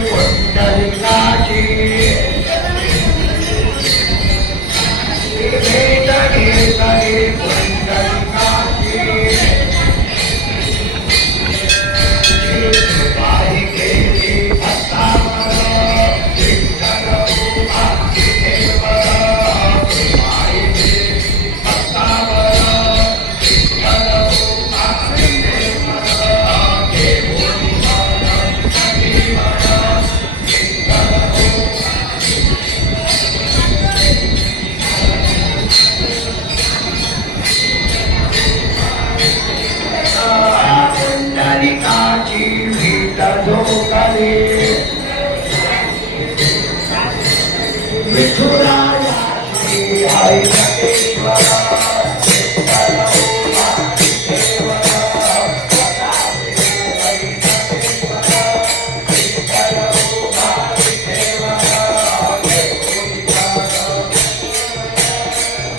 पुंडलिकाची भेट घेतली पुंडलिकाची बाई केली भक्तावर विठ्ठल उभा विठेवर बाई केली भक्तावर विठ्ठल उभा विठेवर घेऊन पुंडलिकाची भीत झोकली विठुरायाची आई नटेश्वरा विठ्ठल उभा विठेवर आई नटेश्वरा विठ्ठल उभा विठेवर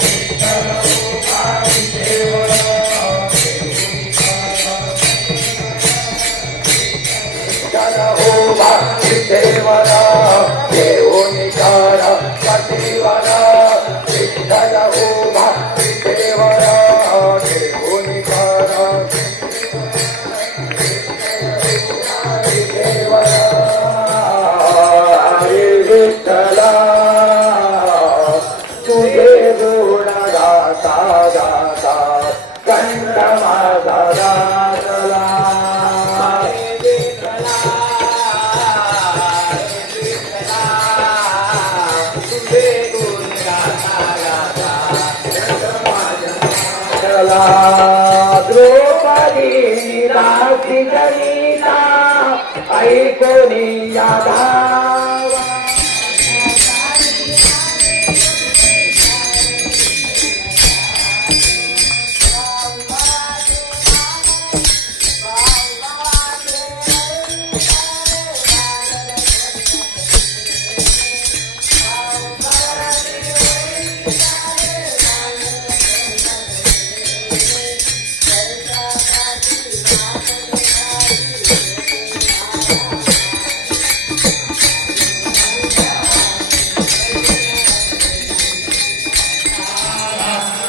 विठ्ठल उभा विठेवर उभा विठेवरा देऊनी करा पतिवरा विठ्ठल उभा विठेवरा देऊनी करा विठेवरा हरे विठ्ठला तुझे गुण गाता गाता कंठ माझा दाटला द्रौपदी राखी गणिता ऐकोनी यादा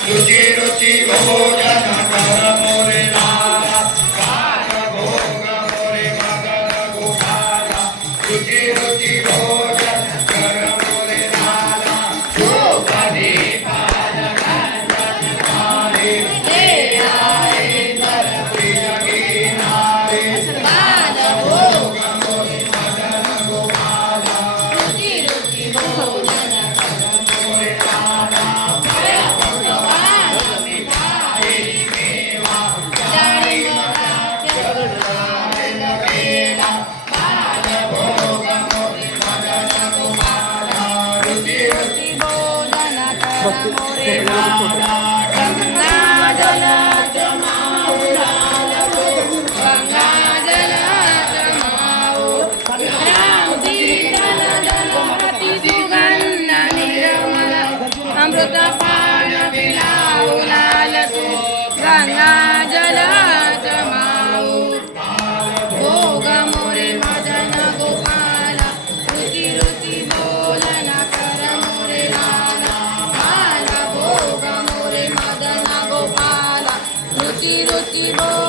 रुचि रुचि भोजन कर मोरे लाला काज भोग मोरे मगन गोपाला रुचि रुचि भोजन कर मोरे लाला द्रौपदी पाल कंचन मारे हे आए नर प्रिय की नारे काज भोग मोरे मगन गोपाला रुचि रुचि भोजन कर मोरे लाला अमृत पान पिलाऊ लाल तू गंगा जल जमाऊ भोग मोरे मदन गोपाला रुचि रुचि बोलन कर मोरे लाला लाला भोग मोरे मदन गोपाला रुचि रुचि बोल